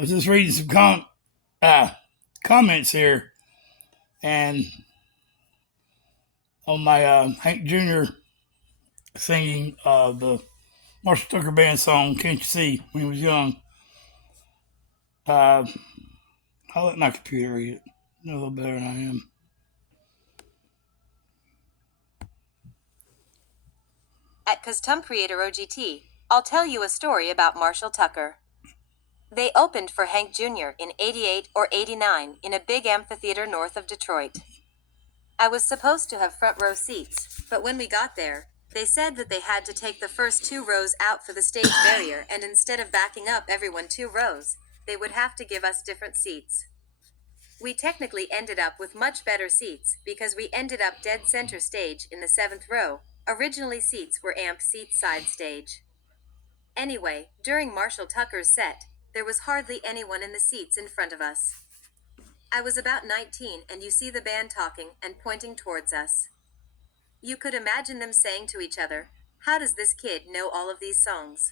I was just reading some comments here, and on my Hank Jr. singing the Marshall Tucker Band song "Can't You See" when he was young. I'll let my computer read it. A little better than I am. At Custom Creator OGT, I'll tell you a story about Marshall Tucker. They opened for Hank Jr. in 88 or 89 in a big amphitheater north of Detroit. I was supposed to have front row seats, but when we got there, they said that they had to take the first 2 rows out for the stage barrier, and instead of backing up everyone 2 rows, they would have to give us different seats. We technically ended up with much better seats because we ended up dead center stage in the 7th row. Originally seats were amp seats side stage. Anyway, during Marshall Tucker's set, there was hardly anyone in the seats in front of us. I was about 19, and you see the band talking and pointing towards us. You could imagine them saying to each other, "How does this kid know all of these songs?"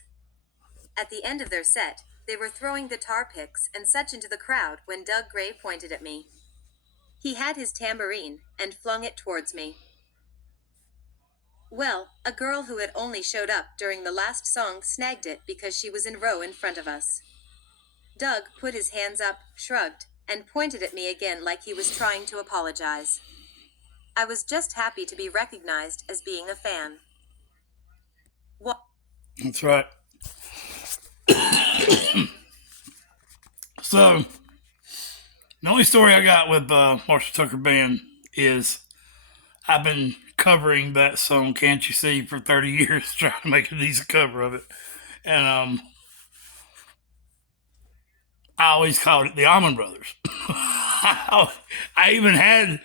At the end of their set, they were throwing guitar picks and such into the crowd when Doug Gray pointed at me. He had his tambourine and flung it towards me. Well, a girl who had only showed up during the last song snagged it because she was in row in front of us. Doug put his hands up, shrugged, and pointed at me again like he was trying to apologize. I was just happy to be recognized as being a fan. What? That's right. So, the only story I got with Marshall Tucker Band is I've been covering that song "Can't You See" for 30 years, trying to make a decent cover of it. And I always called it the Allman Brothers. I even had,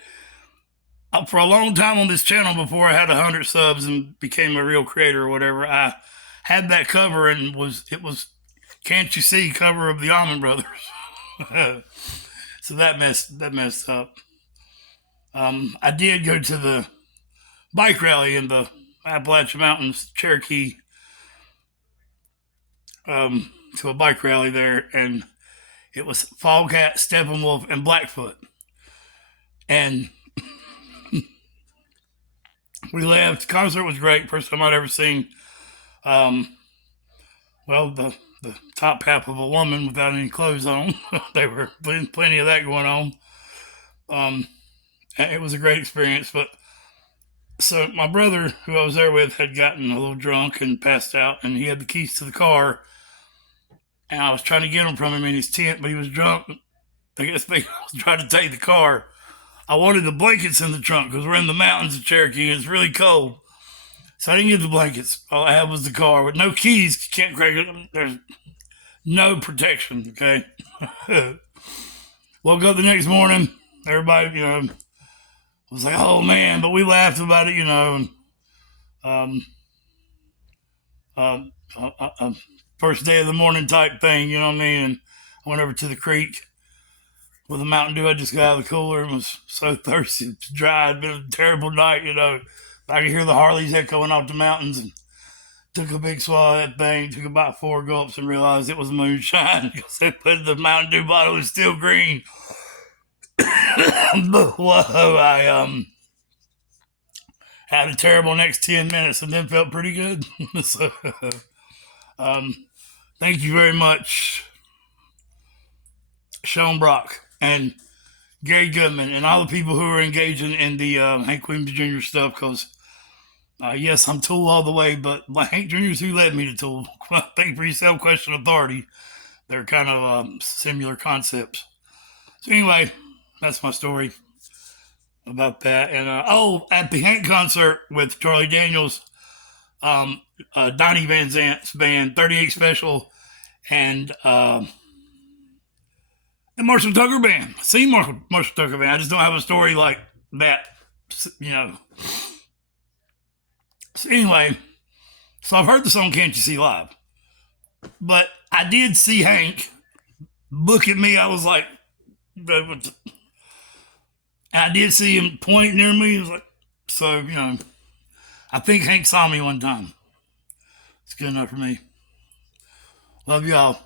for a long time on this channel before I had 100 subs and became a real creator or whatever, I had that cover, and it was "Can't You See" cover of the Allman Brothers. So that messed up. I did go to the bike rally in the Appalachian Mountains, Cherokee, to a bike rally there, and it was Foghat, Steppenwolf, and Blackfoot. And we left. The concert was great. First time I'd ever seen, the top half of a woman without any clothes on. There were plenty of that going on. It was a great experience. But so my brother, who I was there with, had gotten a little drunk and passed out, and he had the keys to the car. And I was trying to get them from him in his tent, but he was drunk. I guess they tried to take the car. I wanted the blankets in the trunk because we're in the mountains of Cherokee and it's really cold. So I didn't get the blankets. All I had was the car with no keys. You can't crack it. There's no protection, okay? Woke up the next morning. Everybody, was like, "Oh, man." But we laughed about it, and first day of the morning type thing, you know what I mean? And I went over to the creek with a Mountain Dew I just got out of the cooler and was so thirsty. It's dry. It'd been a terrible night, I could hear the Harleys echoing off the mountains, and took a big swallow of that thing, took about 4 gulps, and realized it was moonshine because they put the Mountain Dew bottle was still green. But whoa, I had a terrible next 10 minutes and then felt pretty good. So, thank you very much, Sean Brock and Gary Goodman and all the people who are engaging in the Hank Williams Jr. stuff, because yes, I'm Tool all the way, but Hank Jr. is who led me to Tool. Think for yourself, question authority. They're kind of similar concepts. So anyway, that's my story about that. And at the Hank concert with Charlie Daniels, Donnie Van Zant's band, 38 Special, and the Marshall Tucker Band. I've seen Marshall Tucker Band. I just don't have a story like that, So anyway, so I've heard the song "Can't You See" live. But I did see Hank look at me. I was like, I did see him point near me. He was like, so, I think Hank saw me one time. It's good enough for me. Love y'all.